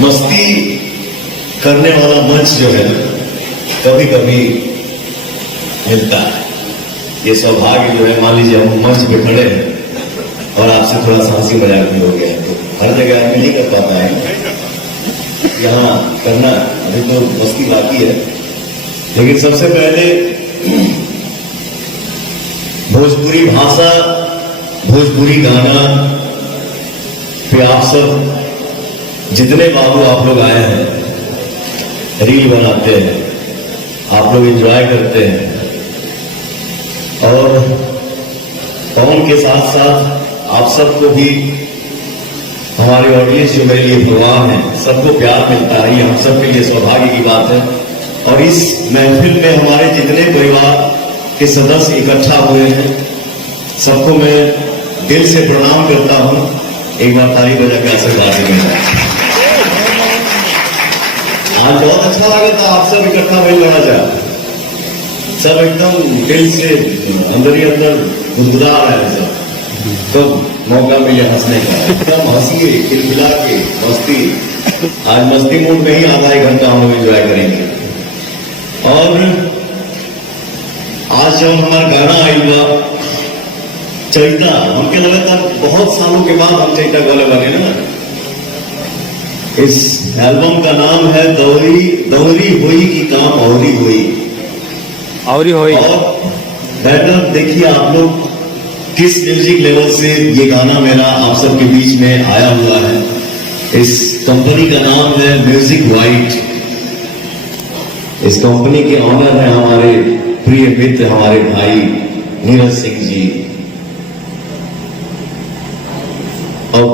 मस्ती करने वाला मंच जो है कभी कभी मिलता है। ये सौभाग्य जो है, मान लीजिए हम मंच पे खड़े हैं और आपसे थोड़ा सा हंसी मजाक भी हो गया, तो हर जगह आदमी नहीं कर पाता है। यहाँ करना अभी तो मस्ती बाकी है, लेकिन सबसे पहले भोजपुरी भाषा, भोजपुरी गाना पे आप सब जितने बाबू आप लोग आए हैं, रील बनाते हैं, आप लोग एंजॉय करते हैं, और पवन के साथ साथ आप सबको भी, हमारे ऑडियंस जो मेरे लिए भगवान है, सबको प्यार मिलता है। ये हम सबके लिए सौभाग्य की बात है। और इस महफिल में हमारे जितने परिवार के सदस्य इकट्ठा हुए हैं, सबको मैं दिल से प्रणाम करता हूं। एक बार ताली बजा के आशीर्वाद देंगे। आज बहुत अच्छा लगा था, आप सब इकट्ठा हुए लड़ा जाए, सब एकदम दिल से अंदर ही अंदर गुदगुदा रहे हैं सब। तो मौका मिले हंसने का, एकदम हंसिए, खिलखिला के मस्ती। आज मस्ती मूड में ही आधा एक घंटा हम लोग एंजॉय करेंगे। और आज जब हमारा गाना आएगा चैता, हमके लगा था बहुत सालों के बाद हम चैता गाने बने ना। इस एल्बम का नाम है दौरी दौरी हुई की काम औरी हुई। और बैटर देखिए आप लोग किस म्यूजिक लेवल से ये गाना मेरा आप सबके बीच में आया हुआ है। इस कंपनी का नाम है म्यूजिक वाइट। इस कंपनी के ऑनर है हमारे प्रिय मित्र, हमारे भाई नीरज सिंह जी। अब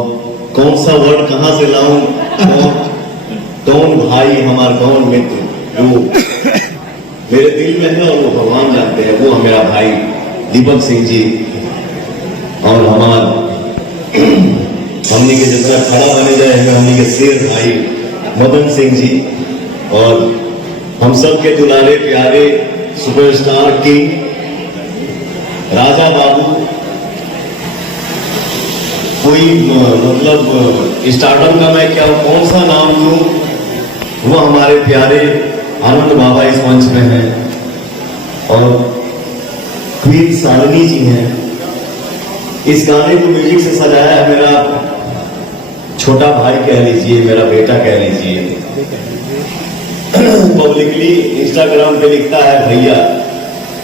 कौन सा वर्ड कहां से लाऊं, कौन भाई हमारा, कौन मित्र, वो मेरे दिल में है और वो भगवान जानते हैं। वो मेरा भाई दीपक सिंह जी, और हमने के जितना खड़ा बने जाए हमें हमने के शेर भाई मदन सिंह जी, और हम सब के दुलारे प्यारे सुपरस्टार किंग राजा बाबू। कोई मतलब स्टार्टअप का मैं क्या कौन सा नाम दूं, वो हमारे प्यारे आनंद बाबा इस मंच में हैं, और क्वीन सारनी जी हैं। इस गाने को म्यूजिक से सजाया है मेरा छोटा भाई कह लीजिए, मेरा बेटा कह लीजिए। पब्लिकली इंस्टाग्राम पे लिखता है भैया,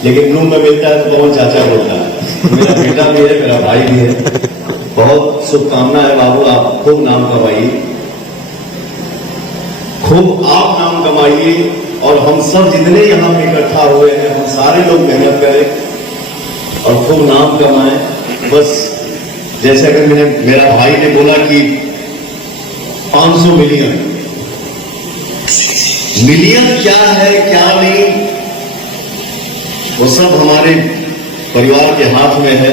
लेकिन रूम में मिलता है तो पवन चाचा बोलता है। मेरा बेटा भी है, मेरा भाई भी है। बहुत शुभकामना है बाबू, आप खूब नाम कमाइए, खूब आप नाम कमाइए, और हम सब जितने यहाँ पे इकट्ठा हुए हैं, हम सारे लोग मेहनत करें और खूब नाम कमाएं। बस जैसे अगर मेरा भाई ने बोला कि 500 मिलियन, मिलियन क्या है क्या नहीं, वो सब हमारे परिवार के हाथ में है।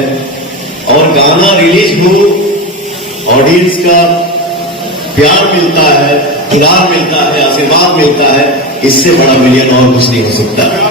और गाना रिलीज हो, ऑडियंस का प्यार मिलता है, इनाम मिलता है, आशीर्वाद मिलता है, इससे बड़ा मिलियन और कुछ नहीं हो सकता।